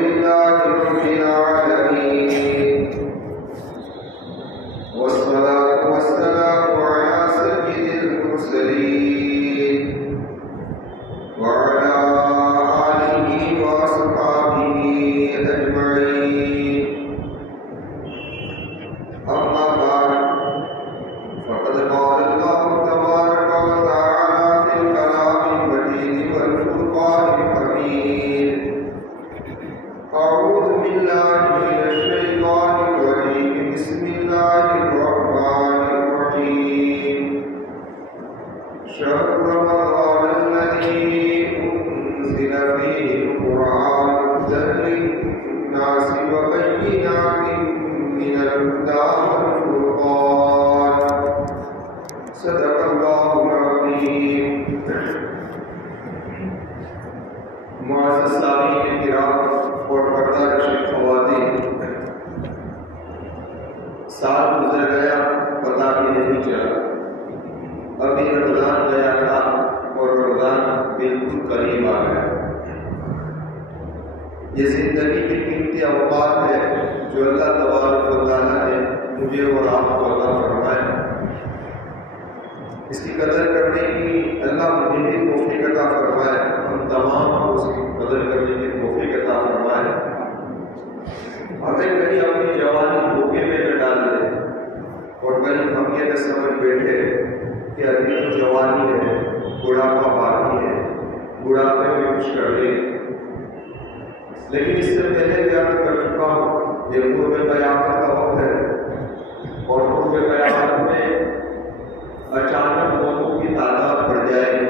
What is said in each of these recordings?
لله رب العالمين، والصلاة والسلام على سيد المرسلين وعلى آله وأصحابه أجمعين. أما بعد، فقد قال الله تبارك وتعالى في الكلام المجيد والفرقان الحميد: أعوذ بالله من الشيطان الرجيم، بسم الله الرحمن الرحيم. شهر رمضان الذي أنزل فيه القرآن هدى للناس وبينات من الهدى والفرقان. صدق الله العظيم. معزز سامعین کرام اور پردہ نشین خواتین، سال گزر گیا پتہ بھی نہیں چلا. ابھی رمضان گیا تھا اور رمضان بالکل قریب آ گیا. یہ زندگی کی قیمتی اوقات ہے جو اللہ تبارک و تعالیٰ نے مجھے اور آپ کو عطا فرمایا. اس کی قدر کرنے کی اللہ مجھے بھی توفیق عطا فرمائے، ہم تمام کو اس کی قدر کرنے کی توفیق عطا فرمائے. ہمیں کہیں اپنی جوانی دھوکے میں نہ ڈال دے اور کہیں ہم یہ نہ سمجھ بیٹھے کہ ابھی تو جوانی ہے، بڑھاپا باقی ہے، بڑھاپے میں کچھ کر دے. لیکن اس سے پہلے بیان کر چکا ہوں، یہ قرب قیامت کا وقت ہے اور قرب قیامت میں اچانک موتوں کی تعداد بڑھ جائے گی.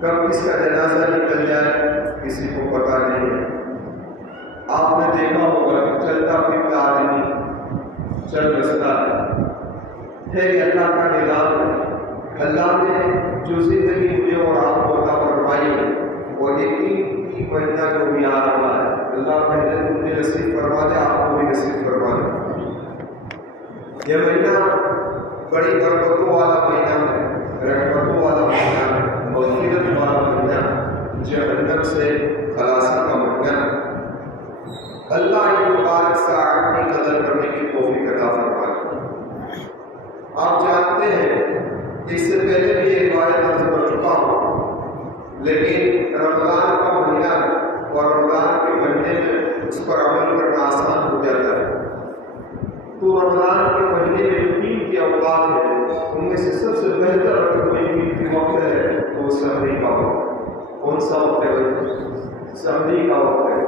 کب کس کا جنازہ نکل جائے کسی کو پتہ نہیں ہے. آپ نے دیکھا ہوگا کہ چلتا پھرتا آدمی چل بستا ہے. یہ اللہ کا نظام ہے. اللہ نے جو زندگی مجھے اور آپ کو عطا فرمائی ہے اور یقین کی مہینہ جو بھی آ رہا ہے، اللہ پہلے مجھے نصیب فرما دے، آپ کو بھی نصیب فرما دے. یہ مہینہ بڑی برکتوں والا مہینہ ہے، رحمتوں والا مہینہ ہے، مغفرت والا مہینہ، جہنم سے خلاصی کا مہینہ. اللہ یہ مبارک ساعت کی قدر کرنے کی توفیق عطا فرمائے. آپ جانتے ہیں اس سے پہلے بھی یہ روایت عرض کر چکا ہوں، لیکن رمضان کا مہینہ اور رمضان کے مہینے میں اس پر عمل کرنا آسان ہو جاتا ہے. تو رمضان کے مہینے میں جو قیمتی اوقات ہے ان میں سے سب سے بہتر اگر کوئی قیمتی وقت ہے تو وہ سحری کا وقت. کون سا وقت ہے؟ سحری کا وقت ہے.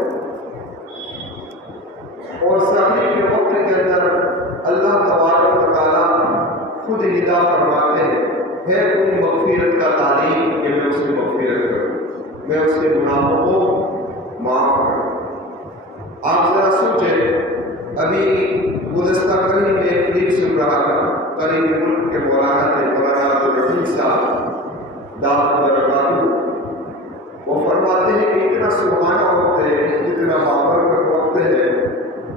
اور سحری کے وقت کے اندر اللہ تبارک و تعالیٰ خود ندا فرماتے ہیں، ہے کوئی مغفرت کا تعلیم کہ میں اس کی مغفرت کروں، میں اس کے گناہوں کو معاف کروں. آپ ذرا سوچیں، ابھی گزشتہ قریب میں ایک کلپ سن رہا تھا، قریب ملک کے مولانا تھے، مولانا عبدالرحیم صاحب دعوت برکاتہ. وہ فرماتے ہیں کہ اتنا سبحانہ وقت ہے، اتنا بابرکت وقت ہے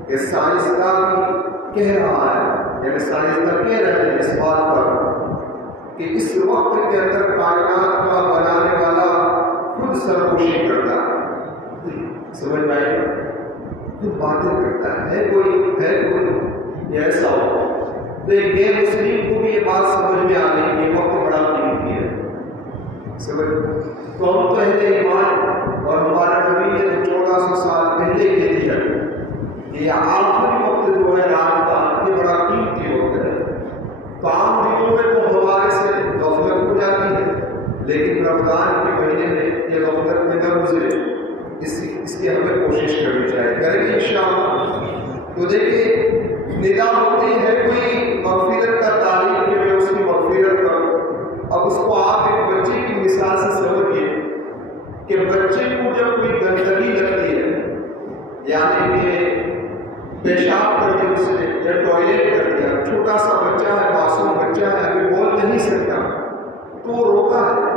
کہ سائنسداں کہہ رہا ہے، یعنی سائنسداں کہہ رہے ہیں اس بات پر کہ اس وقت کے اندر کائنات کا بنانے والا خود سرپوشی کرتا ہے. سمجھ میں آئی؟ خود باتیں کرتا ہے کوئی یہ ایسا ہو. تو ایک غیر مسلم کو بھی یہ بات سمجھ میں آ گئی کہ وقت بڑا قیمتی ہے. سمجھ تو ہم تو اہل ایمان اور ہمارا نبی نے 1400 سال پہلے کہہ دیا کہ یہ آخری وقت جو ہے رات کا، یہ بڑا قیمتی وقت ہے. تو عام دنوں میں تو ہمارے سے غفلت ہو جاتی ہے، لیکن رمضان کے مہینے میں یہ غفلت میں نہ گزرے، اس کی ہمیں کوشش کرنی چاہیے. کریں گے انشاءاللہ. تو دیکھیے ندا ہوتی ہے کوئی مغفرت کا تعلیم کہ میں اس کی مغفرت کروں. اب اس کو آپ ایک بچے کی مثال سے سمجھیے کہ بچے کو جب کوئی گندگی لگتی ہے، یعنی کہ پیشاب کر دیا اس نے یا ٹوائلٹ کر دیا، چھوٹا سا بچہ ہے، معصوم بچہ ہے، ابھی بول نہیں سکتا، تو وہ روتا ہے.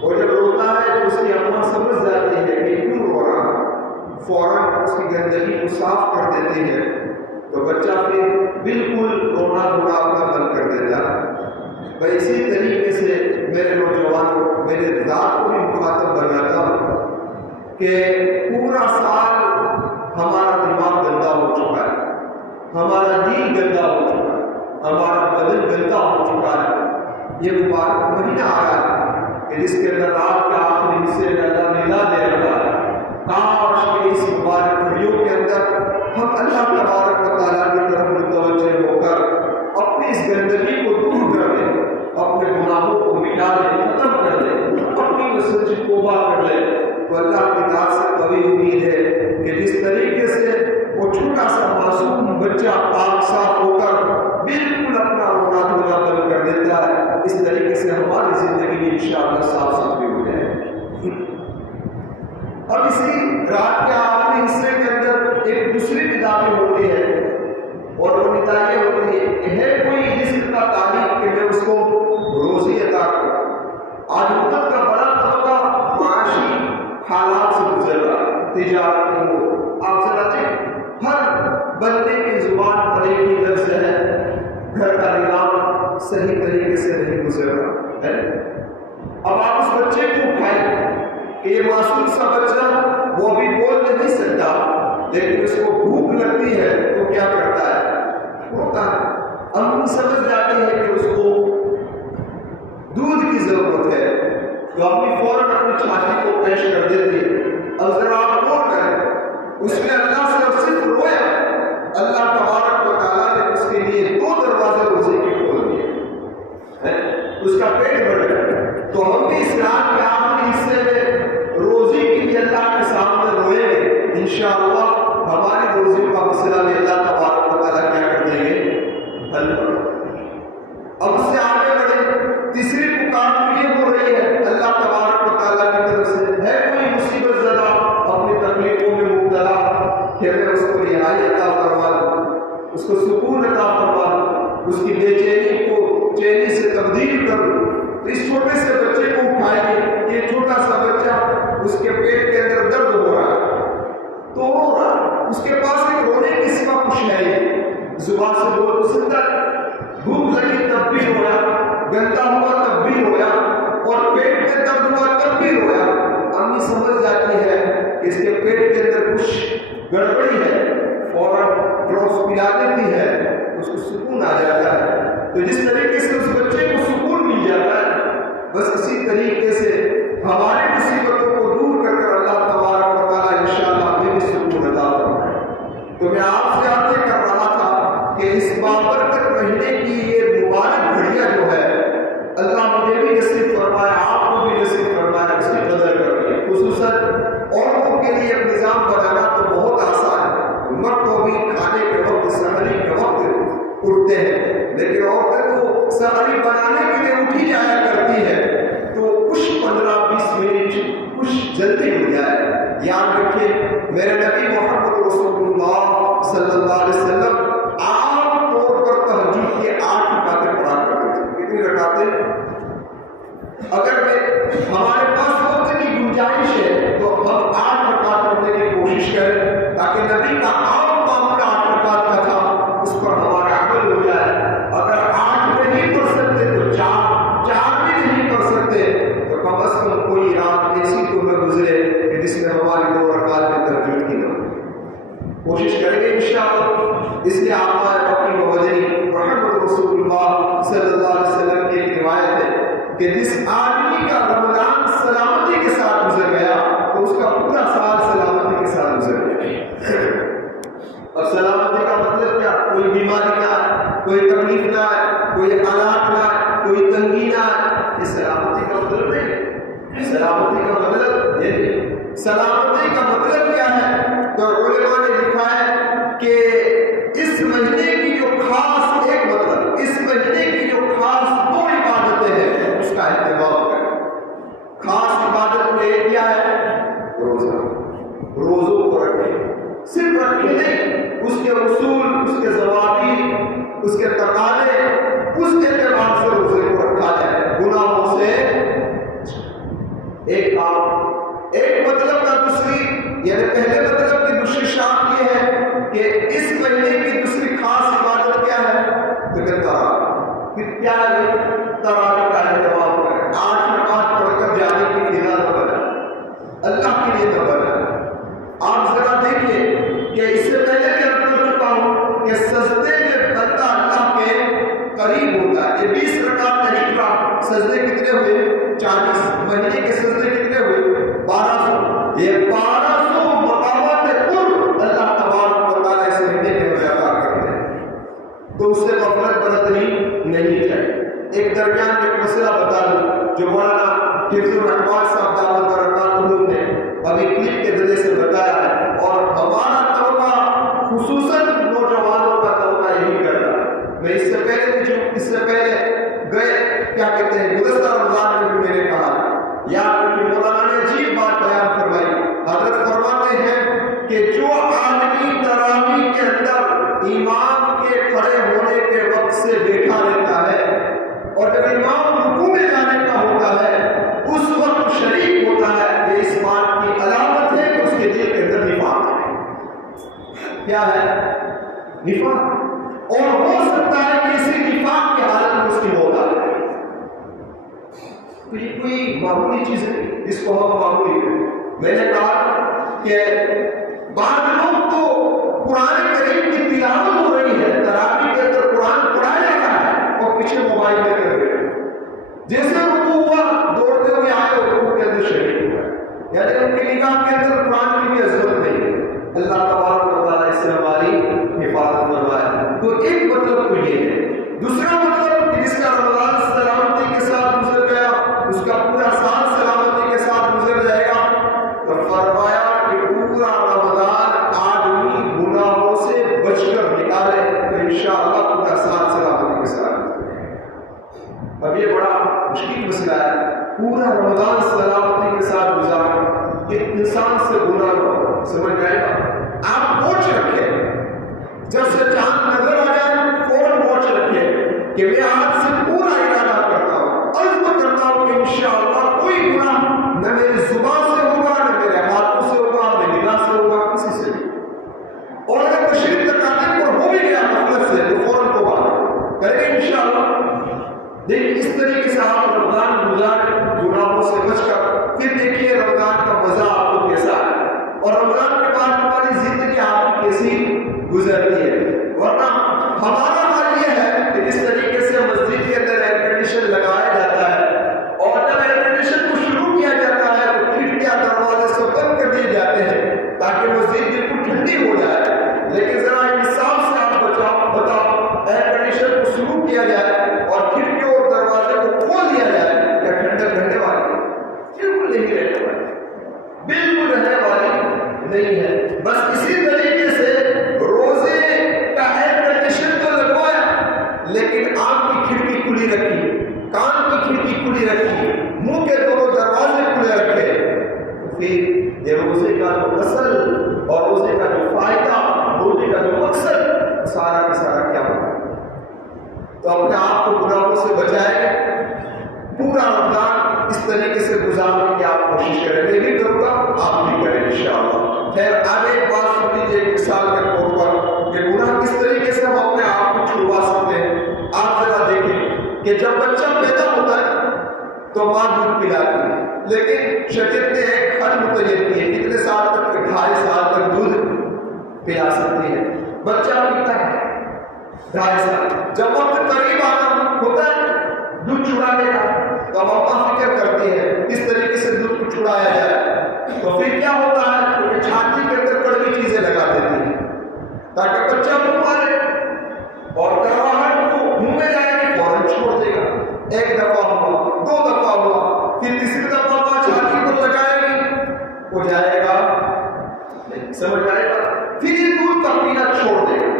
اور جب روتا ہے تو اس کی اماں سمجھ جاتی ہے کہ کیوں رو رہا، فوراً اس کی گندگی کو صاف کر دیتی ہے. تو بچہ پھر بالکل رونا دھونا اپنا بند کر دیتا ہے. اسی طریقے سے میرے نوجوانوں، میرے ذات کو بھی کہ پورا سال ہمارا دماغ گندا ہو چکا ہے، ہمارا دل گندا ہو چکا ہے، ہمارا بدن گندا ہو چکا ہے۔ یہ مبارک مہینہ آ رہا ہے کہ جس کے اندر رات کے آخری حصے میں اللہ ندا دے رہا ہے۔ کاش کہ اس مبارک گھڑیوں کے اندر ہم اللہ تبارک و تعالیٰ کی طرف متوجہ ہو کر اپنی اس گندگی کو دور کر دیں، اپنے گناہوں کو مٹا دیں، ختم کر دیں، اپنی وسط سے توبہ کر لیں۔ تو اللہ کی ذات سے قوی امید ہے کہ جس طریقے سے وہ چھوٹا سا معصوم بچہ پاک صاف ہو کر بالکل اپنا رونا دھونا بند کر دیتا ہے، اس طریقے سے ہماری زندگی بھی انشاءاللہ صاف ستھری ہو جائے گی۔ اب اسی رات کے آخری حصے کے اندر ایک دوسری ندا بھی ہوتی ہے، اور وہ ندا یہ ہوتی ہے کہ ہے کوئی رزق کا طالب کہ میں اس کو روزی عطا کروں۔ آج امت کا بڑا طبقہ معاشی حالات سے گزر رہا ہے، تجارت ہو، آپ ذرا چیک، ہر بندے کی زبان پر ایک ہی لفظ ہے، گھر کا نظام صحیح طریقے سے نہیں گزر رہا ہے۔ اب آپ اس بچے کو اٹھائیں کہ یہ معصوم سا بچہ وہ بھی بول نہیں سکتا، لیکن اس کو بھوک لگتی ہے تو کیا کرتا ہے؟ ہوتا ہے امی سمجھ جاتی ہے کہ اس کو دودھ کی ضرورت ہے تو اپنی فوراً اپنی چھاتی کو پیش کر دیتی ہے۔ اب ذرا آپ غور کریں، اس نے اللہ سے اور صرف رویا، اللہ تبارک و تعالیٰ نے اس کے لیے 2 دروازے روزے کے کھول دیے، اس کا پیٹ بڑھ گیا۔ تو ہم بھی اس رات کے آخری حصے میں روزی کے لیے اللہ کے سامنے روئیں گے، انشاءاللہ ہماری روزی کا مسئلہ بھی اللہ تبارک و تعالیٰ کیا کر دیں گے؟ حل کر۔ اب اس سے آگے بڑھے، تیسری پکار یہ ہو رہی ہے اللہ تبارک و تعالیٰ کی طرف سے، ہے کوئی مصیبت زدہ اپنی تکلیفوں میں مبتلا کہ میں اس کو رہائی عطا فرما دوں، اس کو سکون عطا فرما دوں، اس کی بے چینی کو چینی سے تبدیل کر دوں۔ تو اس چھوٹے سے بچے کو اٹھائیے، یہ چھوٹا سا بچہ اس کے پیٹ کے اندر درد ہو رہا ہے تو رو رہا ہے، اس کے پاس ایک رونے کی سوا کچھ ہے، زبان سے بول تو سکتا ہے، بھوک لگی تب بھی رویا، گندا ہوا تب بھی رویا، اور پیٹ میں درد ہوا تب بھی رویا۔ امی سمجھ جاتی ہے کہ اس کے پیٹ کے اندر کچھ گڑبڑی ہے، فوراً ڈراپس پلا دیتی ہے، اس کو سکون آ جاتا ہے۔ تو جس طریقے سے اس بچے کو سکون مل جاتا ہے، بس اسی طریقے سے ہماری مصیبتوں کو دور کر کر اللہ تبارک و تعالیٰ انشاءاللہ ہمیں بھی سکون عطا فرمائے۔ تو میں آپ سے عرض کر رہا تھا کہ اس بابرکت مہینے کی یہ مبارک گھڑیاں جو ہے، اللہ مجھے بھی نصیب فرمائے، آپ کو بھی نصیب فرمائے، اس کی قدر کریں۔ خصوصاً عورتوں کے لیے نظام بنانا تو بہت آسان ہے، مرد تو بھی کھانے کے وقت سحری کے وقت اٹھتے ہیں، لیکن عورتیں تو سحری بنانے کے لیے اٹھی جایا کرتی ہے، تو کچھ 15-20 منٹ کچھ جلدی ہو جائے۔ یاد رکھیے میرے نبی محمد رسول اللہ صلی اللہ علیہ وسلم عام طور پر تہجد کے 8 رکعتیں پڑھا کرتے تھے۔ کتنی رکعتیں؟ اگر ہمارے پاس وقت کی گنجائش ہے تو ہم 8 رکعت پڑھنے کی کوشش کریں، تاکہ نبی کا عام معمول 8 رکعت کا تھا، اس پر ہمارا عمل ہو جائے۔ اگر 8 میں نہیں پڑھ سکتے تو 4 بھی نہیں پڑھ سکتے تو کم از کم کوئی رات ایسی تو نہ گزرے کہ جس میں ہماری 2 رکعت میں تہجد کی نہ ہو۔ کوشش کریں گے انشاءاللہ۔ اس لیے آپ اپنی مبادری محمد رسول اللہ صلی اللہ علیہ وسلم کی ایک روایت ہے کہ جس آدمی کا رمضان سلامتی کے ساتھ گزر گیا تو اس کا پورا سال سلامتی کے ساتھ گزر گیا۔ اور سلامتی کا مطلب کیا؟ کوئی بیماری نہ آئے، کوئی تکلیف نہ آئے، کوئی حالات نہ آئے، کوئی تنگی نہ آئے، یہ سلامتی کا مطلب نہیں۔ سلامتی کا مطلب یہ نہیں۔ سلامتی کا مطلب کیا ہے؟ تو علماء نے لکھا ہے کہ اس مہینے کی جو خاص ایک مطلب، اس مہینے کی جو خاص 2 عبادتیں ہیں اس کا اہتمام کریں۔ خاص عبادت میں ایک کیا ہے؟ روزہ۔ روزوں کو رکھیں، صرف رکھیں نہیں، اس کے اصول، اس کے ضوابط، اس کے تقاضے، اس اعتبار سے روزے کو رکھا جائے، گناہوں سے ایک مطلب کا دوسری، یعنی پہلے مطلب کی دوسری شرط یہ ہے کہ اس مہینے کی دوسری خاص عبادت کیا ہے؟ پھر کیا ہے؟ تراویح کا اہتمام کریں، 8 رکعت پڑھ کر جانے کی فضا نہ بنائیں، اللہ کے لیے نہ بنائیں۔ ابراہیمی کے سجدے کتنے ہوئے؟ 1200. یہ 1200 مقامات قرب اللہ تبارک و تعالیٰ سے ملنے کے لیے عطا کرتے ہیں، تو اس سے غفلت برتنی نہیں چاہیے. ایک درمیان میں ایک مسئلہ بتا دوں جو مولانا حفظ الرحمان صاحب دعوت برکاتہ نے ابھی کلپ کے ذریعے سے بتایا ہے، اور ہمارا توقع خصوصاً نوجوانوں کا توقع یہی کر رہا ہے. میں اس سے پہلے گئے کیا کہتے ہیں گزشتہ رمضان میں بھی میں نے کہا یار کہ مولانا نے عجیب بات بیان فرمائی. حضرت فرماتے ہیں کہ جو آدمی تراویح کے اندر امام کے کھڑے ہونے کے وقت سے بیٹھا رہتا ہے اور جب امام رکوع میں جانے کا ہوتا ہے اس وقت شریک ہوتا ہے، یہ اس بات کی علامت ہے کہ اس کے دل کے اندر نفاق ہے. کیا ہے؟ نفاق. اور ہو سکتا ہے کہ اسی نفاق کی حالت میں اس کی موت آ جائے. تو یہ کوئی معمولی چیز ہے، اس کو ہم معمولی کریں. میں نے کہا کہ بعض لوگ تو قرآن کریم کی تلاوت ہو رہی ہے، تراویح کے اندر قرآن پڑھایا جا رہا ہے اور پیچھے موبائل میں کر رہے ہیں. جیسے رکوع ہوا دوڑتے ہوئے آئے اور رکوع کے اندر شریک ہوا، یعنی ان کی نگاہ کے اندر قرآن کی بھی عظمت نہیں ہے. اللہ تبارک و تعالیٰ اس سے ہماری حفاظت فرمائے. تو ایک مطلب تو یہ ہے. دوسرا مطلب کہ جس کا رمضان سلامتی کے ساتھ گزر گیا اس کا پورا سال سلامتی کے ساتھ گزر جائے گا. تو فرمایا کہ پورا رمضان آدمی گناہوں سے بچ کر نکالے تو انشاءاللہ پورا سال سلامتی کے ساتھ. اب یہ بڑا مشکل مسئلہ ہے، پورا رمضان سلامتی کے ساتھ گزارنا. ایک انسان سے گناہ ہو سمجھ جائے گا. آپ واچ رکھیں، جب سے چاند نظر آ جائے فوراً واچ رکھیں کہ میں آج سے پورا ارادہ کرتا ہوں، عزم کرتا ہوں کہ انشاءاللہ کوئی گناہ نہ میری زبان سے ہوگا، نہ میرے ہاتھوں سے ہوگا، نہ نگاہ سے ہوگا، کسی سے نہیں. اور اگر تشریف تکانے پر ہو بھی گیا غفلت سے تو فوراً توبہ کریں گے انشاءاللہ. لیکن اس طریقے سے آپ رمضان گزاریں گناہوں سے بچ کر، پھر دیکھیے رمضان کا مزہ آپ کو کیسا ہے اور رمضان کے بعد ہماری زندگی آپ کی کیسی گزرتی ہے. ورنہ ہمارا حال یہ ہے کہ جس طریقے سے مسجد کے اندر ایئر کنڈیشن لگایا جاتا ہے اور جب ایئر کنڈیشن کو شروع کیا جاتا ہے تو کھڑکیاں دروازے سے بند کر دیے جاتے ہیں تاکہ مسجد بالکل ٹھنڈی ہو جائے. لیکن ذرا انصاف سے آپ بتاؤ ایئر کنڈیشن کو شروع کیا جائے اور کھڑکیوں اور دروازے کو کھول دیا جائے، کیا ٹھنڈک رہنے والی؟ بالکل نہیں رہنے والی، بالکل رہنے والی نہیں ہے. بس اسی طریقے سے روزے کا ایئر کنڈیشن تو لگوایا لیکن آنکھ کی کھڑکی کھلی رکھی، کان کی کھڑکی کھلی رکھی، منہ کے دونوں دروازے کھلے رکھے، تو پھر یہ روزے کا جو اصل اور روزے کا جو فائدہ، روزے کا جو مقصد سارا کا سارا کیا ہوگا. تو اپنے آپ کو گناہوں سے بچائے، پورا رمضان اس طریقے سے گزارنے کی آپ کوشش کریں. میں بھی کروں گا، آپ بھی کریں انشاءاللہ. خیر آگے ایک بات سن لیجیے ایک مثال کے طور پر کہ گناہ کس طریقے سے ہم اپنے آپ کو چھڑوا سکتے ہیں. آپ ذرا دیکھیں کہ جب بچہ پیدا ہوتا ہے تو ماں دودھ پلاتی ہے، لیکن شریعت نے ایک حد متعین کی ہے کتنے سال تک، 2.5 سال تک دودھ پلا سکتی ہے. بچہ پیتا ہے 2.5 سال. جب وقت قریب آنا ہوتا ہے دودھ چھڑانے کا تو ماں فکر کرتی ہے اس طریقے سے دودھ کو چھڑایا جائے. تو پھر کیا ہوتا ہے کہ چھاتی کے اندر کڑوی چیزیں لگا دیتی ہیں تاکہ بچہ منہ مارے اور کڑواہٹ کو منہ میں جائے گی فوراً چھوڑ دے گا. ایک دفعہ ہوا، 2 دفعہ ہوا، پھر تیسری دفعہ ہوا چھاتی کو لگائے گی، وہ جائے گا نہیں، سمجھ آئے گا، پھر یہ دودھ کا پینا چھوڑ دے گا.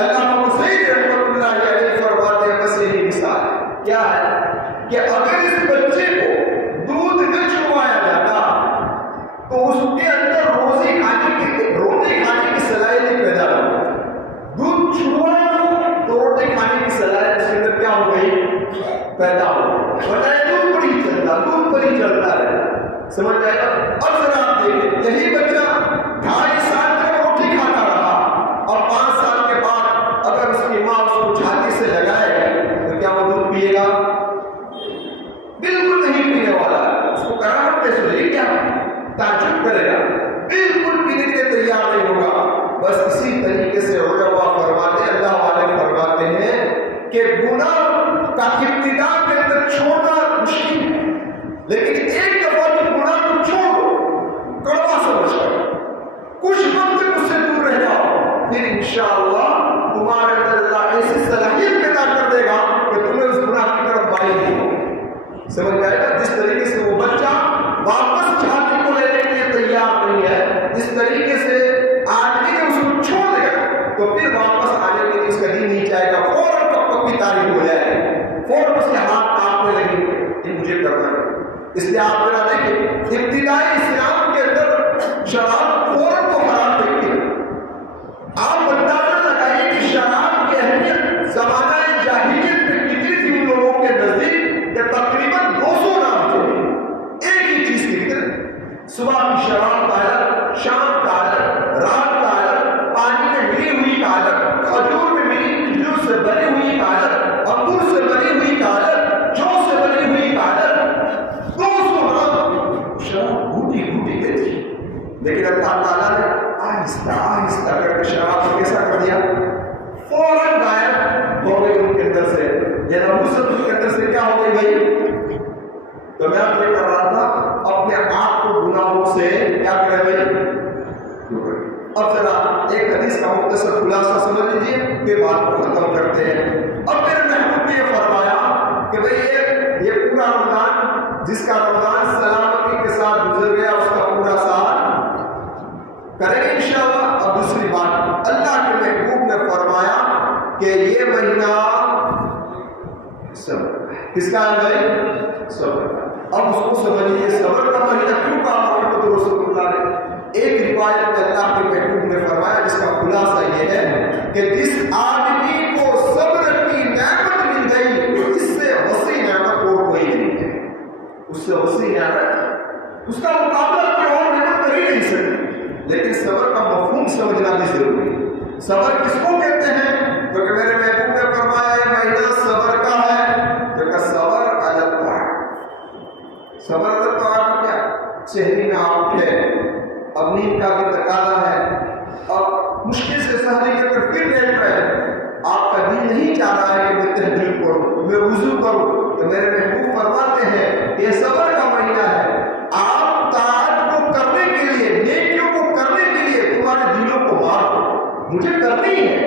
علامہ حسین رحمۃ اللہ علیہ فرماتے ہیں بس یہی مثال کیا ہے کہ اگر اس بچے کو دودھ نہ چھڑوایا جاتا تو اس کے اندر روٹی کھانے کی صلاحیت پیدا ہو. دودھ چھڑوایا تو روٹی کھانے کی صلاحیت اس کے اندر کیا ہو گئی؟ پیدا ہو. بتائیں دودھ پر ہی چلتا ہے. سمجھ آئے گا. اب ذرا آپ دیکھیں یہی بچہ 2.5 سال تک روٹی کھاتا رہا اور 5 سال کے بعد اگر اس کی ماں اس کو چھاتی سے لگائے گی تو کیا وہ دودھ پیے گا؟ بالکل نہیں پینے والا ہے. اس کو کراہٹ میں سنے کیا تعجب کرے گا، بالکل پینے کے تیار نہیں ہوگا. بس اسی طریقے سے علماء فرماتے ہیں، اللہ والے فرماتے ہیں کہ گناہ کا ابتدا کے اندر چھوڑنا مشکل ہے لیکن ایک جیسے آپ ذرا دیکھیں ابتدائی اسلام کے اندر شراب فوراً تو حرام دیکھتی ہے. آپ اندازہ لگائیے کہ شراب کی اہمیت زمانہ جاہلیت میں کتنی تھی ان لوگوں کے نزدیک کہ تقریباً 200 نام تھے ایک ہی چیز کی طرح. صبح کی شراب کا الگ، شام کا الگ، رات کا الگ، پانی میں ملی ہوئی کا الگ، کھجور میں ملی کھجور سے بنی ہوئی کا الگ، انگور سے بنی ہوئی کا الگ، جو سے بنی ہوئی کا الگ. 200 نام شراب گھوٹی گھوٹی کے تھی. لیکن اللہ تعالیٰ نے آہستہ آہستہ کر کے شراب کو کیسا کر دیا؟ فوراً غائب ہو گئی ان کے اندر سے. یہ نبوست ان کے اندر سے کیا ہو گئی بھائی؟ تو میں آپ یہ کر رہا تھا اپنے آپ کو گناہوں سے کیا کرے بھائی؟ اب ذرا ایک حدیث کا مختصر خلاصہ سمجھ لیجیے پھر بات کو ختم کرتے ہیں. اب میرے محبوب نے یہ فرمایا کہ بھائی یہ پورا رمضان جس کا رمضان سلامتی کے ساتھ گزر گیا اس کا پورا سال کریں گے انشاءاللہ. اب دوسری بات اللہ کے محبوب نے فرمایا کہ یہ مہینہ صبر کس کا ہے بھائی؟ صبر. اب اس کو سمجھیے صبر کا مہینہ کیوں کہا محمد رسول اللہ نے. ایک روایت میں اللہ کے محبوب نے فرمایا جس کا خلاصہ یہ ہے کہ جس آدمی کو صبر کی نعمت مل گئی اس سے وسیع نعمت اور کوئی نہیں ہے. اس سے وسیع نعمت اس کا مقابلہ کوئی اور نعمت کر ہی نہیں سکتی. لیکن صبر کا مفہوم سمجھنا بھی ضروری ہے. صبر کس کو کہتے ہیں؟ کیونکہ میرے محبوب نے فرمایا یہ مہینہ صبر کا ہے. کیونکہ صبر الگ ہے. صبر الگ تو آپ کیا شہری میں آپ اٹھے اب نیند کا بھی تقاضا ہے اب مشکل سے سہری کے اندر پھر لیٹ رہے آپ کا دل نہیں چاہ رہا ہے کہ میں تہجد پڑھوں میں وضو کروں. تو میرے محبوب فرماتے ہیں یہ صبر کا مہینہ ہے. آپ طاعت کو کرنے کے لیے نیکیوں کو کرنے کے لیے تمہارے دلوں کو مارو. مجھے کرنی ہے.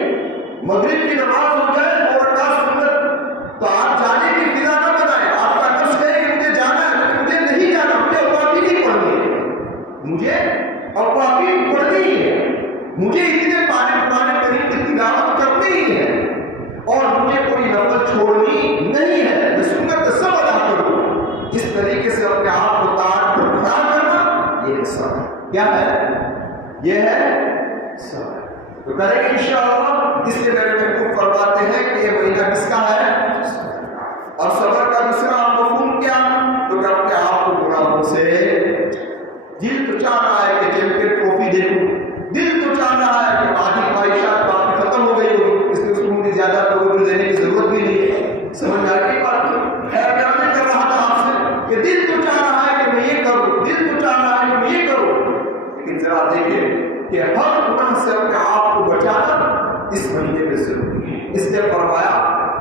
مغرب کی نماز ہو جائے 2 رکعت سنت تو آپ جانے کی فضا نہ بنائیں. آپ کا نفس کہے کہ مجھے جانا ہے مجھے نہیں جانا مجھے اوابی نہیں پڑھنی ہے مجھے اوابی پڑھنی ہے مجھے اتنے پرانے کریم کی تلاوت کرنی ہی ہے اور مجھے کوئی نفل چھوڑنی نہیں ہے. میں سنت سب ادا کروں. اس طریقے سے اپنے آپ کو طاعت پر کھڑا کرنا یہ صبر کیا ہے؟ یہ ہے صبر. تو کریں گے انشاءاللہ. اس لیے میرے محبوب فرماتے ہیں کہ یہ مہینہ کس کا ہے؟ اور صبر کا دوسرا مفہوم کیا؟ تو کہ اپنے آپ کو گناہوں سے دل تو چاہ رہا ہے کہ چیمپئن ٹرافی دیکھوں. دل تو چاہ رہا ہے کہ آدھی خواہشات باقی ختم ہو گئی ہوگی اس لیے اس کو مجھے زیادہ توجہ دینے کی ضرورت بھی نہیں ہے. سمجھ آ رہی بات؟ میں کر رہا تھا آپ سے کہ دل تو چاہ رہا ہے کہ میں یہ کروں دل تو چاہ رہا ہے کہ میں یہ کروں. لیکن ذرا دیکھیں کہ ہر گناہ سے اپنے آپ کو بچانا اس مہینے میں ضروری ہے. اس نے فرمایا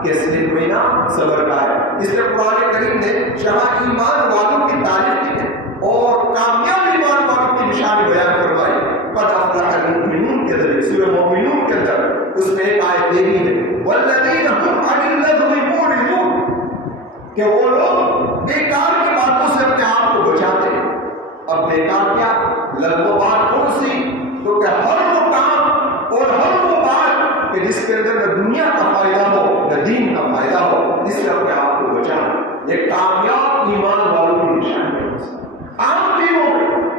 کہ اس لیے مہینہ صبر کا ہے. اس لیے قرآن کریم نے شرح ایمان والوں کی تعریف کی ہے اور کامیاب ایمان والوں کی نشانی بیان فرمائی. قد افلح المؤمنون کے ذریعے سورہ مومنون کے اندر اس میں ایک آیت یہ بھی ہے والذین هم عن اللغو معرضون کہ وہ لوگ بیکار کی باتوں سے اپنے آپ کو بچاتے ہیں. اب بیکار کیا لغو بات کون سی؟ تو کہ ہر وہ کام اور ہر وہ بات کہ جس کے اندر نہ دنیا کا فائدہ ہو نہ دین کا فائدہ ہو اس سے اپنے آپ کو بچانا یہ کامیاب ایمان والوں کی نشانی ہے. عام بھی ہو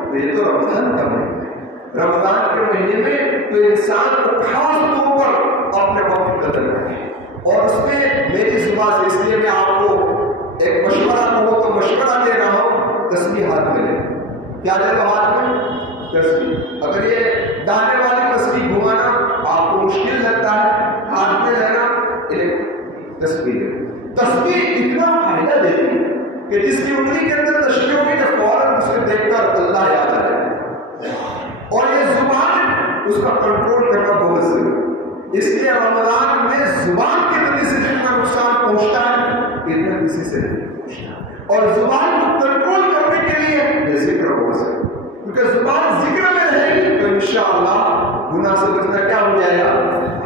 تو یہ تو رمضان کا مہینہ ہے. رمضان کے مہینے میں تو انسان کو خاص طور پر اپنے وقت کی قدر کرے اور اس میں میری زبان سے اس لیے میں آپ کو ایک مشورہ کہوں تو مشورہ دے رہا ہوں تسبیح ہاتھ میں لے. کیا دے رہا ہاتھ میں؟ تسبیح. اگر یہ دانے والی تسبیح گھمانا آپ کو مشکل لگتا ہے ہاتھ میں لینا تسبیح دے. تسبیح اتنا فائدہ دیتی ہے کہ جس کی انگلی کے اندر تشریح ہوگی تو فوراً اس کو دیکھ کر اللہ یاد آ جائے اور یہ زبان اس کا کنٹرول کرنا بہت ضروری. اس لیے رمضان میں زبان کی وجہ سے جتنا نقصان پہنچتا ہے اتنا کسی سے نہیں پہنچتا اور زبان کو کنٹرول کرنے کے لیے یہ ذکر ہو سکے کیونکہ زبان ذکر میں رہے گی تو انشاءاللہ گناہ سے بچنا کیا ہو جائے گا؟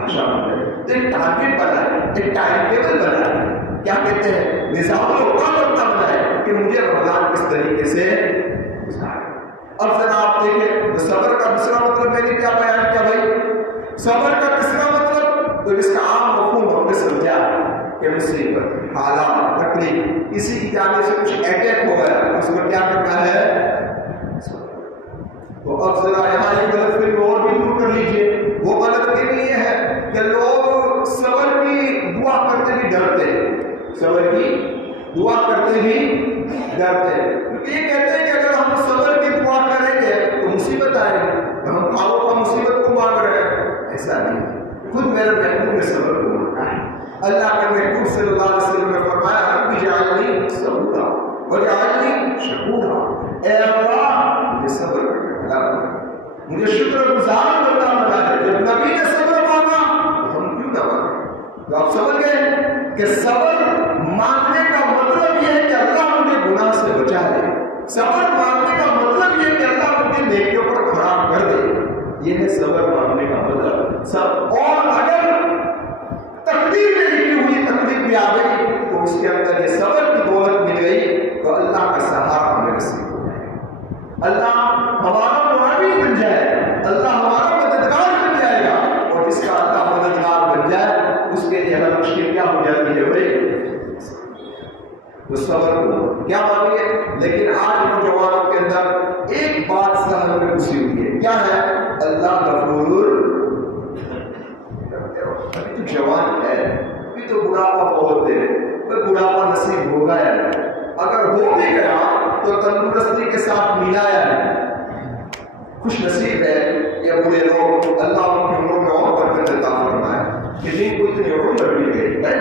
آسان ہو جائے گا. ایک ٹارگیٹ بنائے ایک ٹائم ٹیبل بنائے کیا کہتے ہیں نظام الاوقات بنائے کہ مجھے رمضان کس طریقے سے گزارنا. اب ذرا آپ دیکھیں صبر کا دوسرا مطلب میں نے کیا بیان کیا بھائی؟ صبر کا تیسرا مطلب تو اس کا عام مفہوم ہم نے سمجھا کہ مصیبت حالات تکلیف کسی کی جانب سے کچھ اٹیک ہو گیا اس میں کیا تو اب ذرا یہاں یہ غلط فہمی اور بھی دور کر لیجیے. وہ غلط فہمی یہ ہے کہ لوگ صبر کی دعا کرتے بھی ڈرتے ہیں، صبر کی دعا کرتے بھی ڈرتے ہیں، کیونکہ یہ کہتے ہیں کہ اگر ہم صبر کی دعا کریں گے تو مصیبت آئے گی، ہم کھاؤ کا مصیبت کو مانگ رہے ہیں. ایسا نہیں، خود میرے محبوب نے صبر کو مانگا ہے. اللہ کے محبوب صلی اللہ علیہ وسلم نے فرمایا رب اجعلنی صبورا واجعلنی شکورا، اے اللہ مجھے صبر کرنے والا بنا، مجھے شکر گزار بندہ بنا دے. جب نبی نے صبر مانگا تو ہم کیوں نہ مانگیں؟ تو آپ سمجھ گئے کہ صبر مانگنے کا مطلب یہ ہے کہ اللہ مجھے گناہ سے بچا لے. صبر مانگنے کا مطلب یہ ہے کہ اللہ مجھے نیکیوں پر کھڑا کر دے. یہ ہے صبر مانگنے کا مطلب. اور اگر تقدیر میں لکھی ہوئی تکلیف بھی آ گئی تو اس کے اندر یہ صبر کی دولت مل گئی تو اللہ کا سہارا ہمیں نصیب ہو جائے، اللہ ہمارا معاون بن جائے، اللہ ہمارا مددگار بن جائے گا. اور جس کا اللہ مددگار بن جائے اس کے لیے ہر مشکل کیا ہو جاتی ہے بھائی، تو صبر کو کیا مانگے. لیکن آج نوجوانوں کے اندر ایک بات ذہن میں گھسی ہوئی ہے، کیا ہے؟ اللہ غفور. ابھی تو جوان ہے، ابھی تو بڑھاپا بہت دے، بڑھاپا نصیب ہوگا یا نہیں؟ اگر ہو بھی گیا تو تندرستی کے ساتھ ملایا ہے. خوش نصیب ہے یہ بڑے لوگ، اللہ ان کی عمروں میں اور برکت عطا فرمائے کہ جن کو اتنی عمر مل گئی ہے،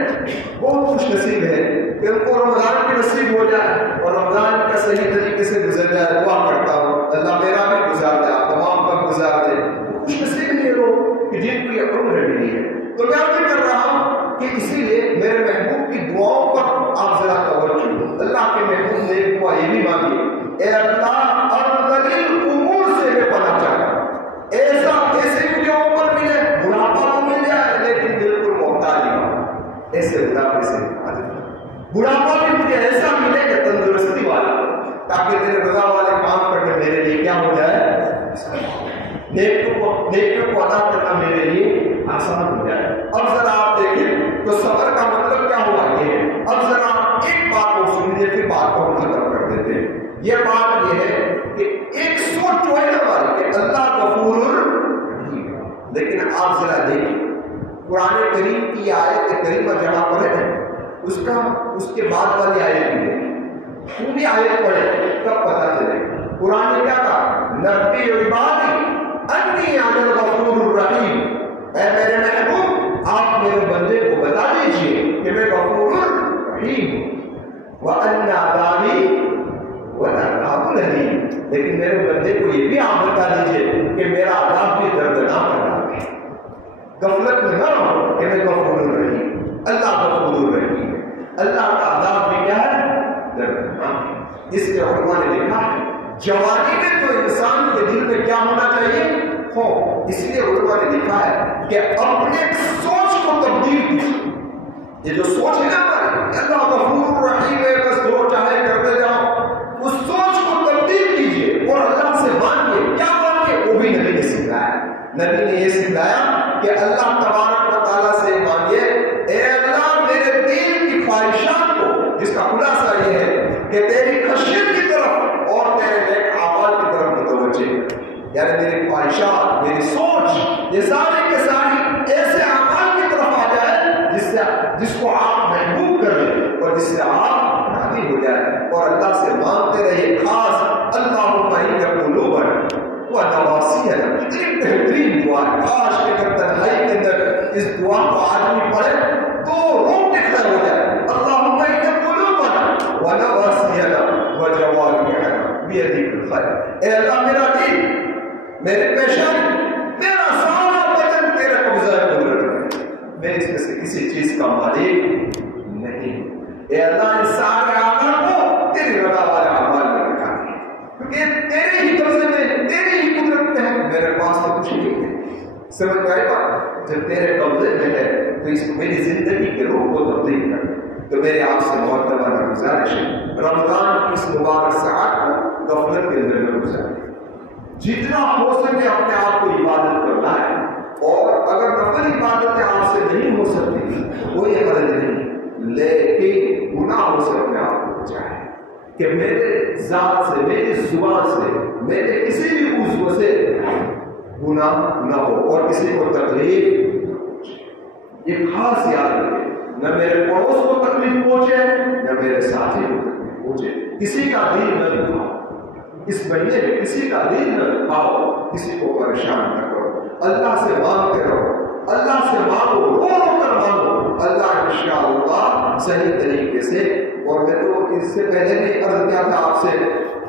بہت خوش نصیب ہے کہ ان کو رمضان کی نصیب ہو جائے اور رمضان کا صحیح طریقے سے گزر جائے. دعا کرتا ہوں اللہ میرا بھی گزار دے، آپ تمام کا گزار دے. خوش نصیب ہے یہ لوگ کہ جن کو یہ عمر ملی ہے. تو میں بھی کر رہا ہوں کہ اسی لیے میرے محبوب کی دعاؤں پر آپ ذرا توجہ دو. اللہ کے محبوب نے ایک دعا یہ بھی مانگی، اے اللہ ارذل امور سے میں پناہ چاہتا ہوں، ایسے مجھے عمر ملے، بڑھاپا تو مل جائے لیکن بالکل محتاج نہ، ایسے بڑھاپے سے بڑھاپا بھی مجھے ایسا ملے کہ تندرستی والا، تاکہ تیرے رضا والے کام کرنے میرے لیے کیا ہو جائے، نیکیوں کو ادا کرنا میرے لیے آسان ہو جائے. اب ذرا آپ دیکھیں تو صبر کا مطلب کیا ہوا یہ ہے. اب ذرا ایک بات کو سن لیجیے پھر بات کو ہم ختم کر دیتے ہیں. یہ بات یہ ہے کہ ایک سوچ جو ہے ہماری کہ اللہ غفور رحیم، لیکن آپ ذرا دیکھیں قرآن کریم کی آیت کریمہ جہاں پر ہے اس کے بعد والی آیت بھی دیکھیں، پوری آیت پڑھیں تب پتہ چلے. قرآن نے کیا کہا؟ نبی عبادی انی انا الغفور الرحیم، اے میرے محبوب آپ میرے بندے کو بتا دیجئے کہ میں غفور رحیم ہوں، وَأَنَّ عَذَابِي وَأَنَا الْعَذَابُ الْأَلِيمُ، لیکن میرے بندے کو یہ بھی آپ بتا دیجئے کہ میرا عذاب بھی دردناک عذاب ہے. غفلت میں نہ رہو کہ میں غفور الرحیم، اللہ غفور الرحیم ہے، اللہ کا عذاب بھی کیا ہے؟ دردناک ہے. اس لیے علماء نے لکھا ہے جوانی میں تو انسان کے دل میں کیا ہونا چاہیے؟ خوف. اس لیے علماء نے لکھا ہے کہ اپنے سوچ کو تبدیل کیجیے. یہ جو سوچ ہے نا ہماری اللہ غفور رحیم ہے بس جو چاہے کرتے جاؤ، اس سوچ کو تبدیل کیجیے اور اللہ سے مانگیے. کیا مانگیے؟ وہ بھی نبی نے سکھلایا. نبی نے یہ سکھلایا کہ اللہ تبارک و تعالیٰ سے مانگیے، اے اللہ میرے دل کی خواہشات کو، جس کا خلاصہ یہ ہے کہ تیری خشیت کی طرف اور تیرے نیک اعمال کی طرف متوجہ، یعنی میری خواہشات، میری سوچ، یہ ساری کے ساری ایسے اعمال کی طرف آ جائے جس کو آپ محبوب کر لیں اور جس سے آپ راضی ہو جائیں. اور اللہ سے مانگتے رہیے خاص اللہم ان قلوبنا ونواسینا. اتنی بہترین دعا ہے، کاش کہ اگر تنہائی کے اندر اس دعا کو آدمی پڑھے تو روح کھڑا ہو جائے. اللہم ان قلوبنا ونواسینا وجوارحنا بیدک الخیر. اے اللہ میرا دل، میرے پیشانی، میرا سارا بدن تیرے قبضہ قدرت ہے، میں اس میں سے کسی چیز کا مالک نہیں. اے اللہ ان سارے اعمال کو تیری رضا والے اعمال میں رکھا ہے، کیونکہ تیرے ہی قبضے میں، تیری ہی قدرت میں ہے، میرے پاس تو کچھ نہیں ہے. سمجھ میں آئے گا؟ جب تیرے قبضے میں ہے تو اس میری زندگی کے روح کو تبدیل کر. تو میرے آپ سے معتبر گزارش ہے رمضان کی اس مبارک ساعت کو غفلت کے اندر میں گزارے. جتنا ہو سکے اپنے آپ کو عبادت کرنا ہے، اور اگر نفل عبادتیں آپ سے نہیں ہو سکتی کوئی حرج نہیں، لیکن گناہوں سے اپنے آپ کو بچائیں. کہ میرے ذات سے، میری زبان سے، میرے کسی بھی عضو سے گناہ نہ ہو اور کسی کو تکلیف، یہ خاص یاد رکھے، نہ میرے پڑوس کو تکلیف پہنچے نہ میرے ساتھی کو تکلیف پہنچے، کسی کا دل نہ دکھاؤ، اس مہینے میں کسی کا دل نہ دکھاؤ، کسی کو پریشان نہ کرو، اللہ سے مانگتے رہو، اللہ سے مانگو، رو رو کر مانگو، اللہ انشاءاللہ صحیح طریقے سے۔ اور میں تو اس سے پہلے بھی عرض کیا تھا آپ سے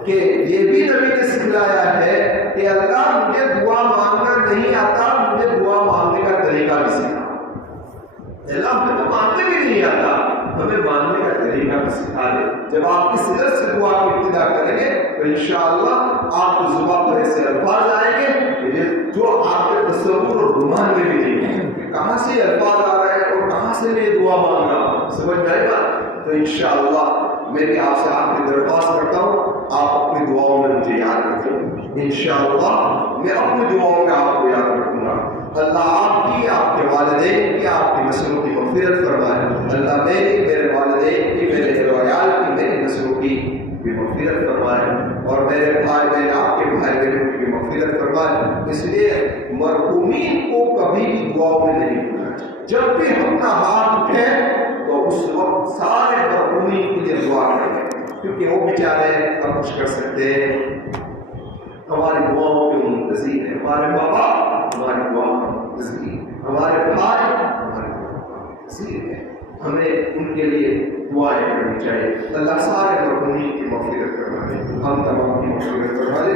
کہ یہ بھی نبی نے سکھلایا ہے کہ اللہ مجھے دعا مانگنا نہیں آتا، مجھے دعا مانگنے کا طریقہ بھی سکھا، اللہ ہمیں تو مانگنے بھی نہیں آتا، ہمیں مانگنے کا طریقہ بھی سکھا دے۔ جب آپ کی صدر سے دعا کی ابتدا کریں گے تو انشاءاللہ آپ کی زبان پر ایسے الفاظ آئیں گے جو آپ کے تصور اور گمان میں بھی نہیں ہے کہ کہاں سے الفاظ آ رہے ہیں اور کہاں سے میں دعا مانگ رہا ہوں، سمجھ میں آئے گا؟ تو انشاءاللہ میں بھی آپ سے آخری درخواست کرتا ہوں، آپ اپنی دعاؤں میں مجھے یاد رکھیں، انشاءاللہ میں اپنی دعاؤں میں آپ کو یاد رکھوں گا۔ اللہ آپ کی، آپ کے والدین کی، آپ کی نسلوں کی مغفرت فرمائے، اللہ میری، میرے والدین کی، میرے اہل و عیال کی، میری نسلوں کی بھی مغفرت فرمائے، اور میرے بھائی بہن، آپ کے بھائی بہنوں کی بھی مغفرت فرمائے۔ اس لیے مرحومین کو کبھی بھی دعاؤں میں نہیں بھولنا چاہیے، جب بھی اپنا ہاتھ اٹھے تو اس وقت سارے مرحومین کے لیے دعا کریں، کیونکہ وہ بیچارے اب کچھ کر سکتے ہیں، ہماری دعاؤں کے منتظر ہیں، ہمارے ماں باپ ہماری دعاؤں کا منتظر ہیں، ہمارے بھائی ہماری دعاؤں کا منتظر ہیں، ہمیں ان کے لیے دعائیں کرنی چاہیے۔ اللہ سارے مرحومین کی مغفرت فرمائے، ہم تمام کی مغفرت فرمائے۔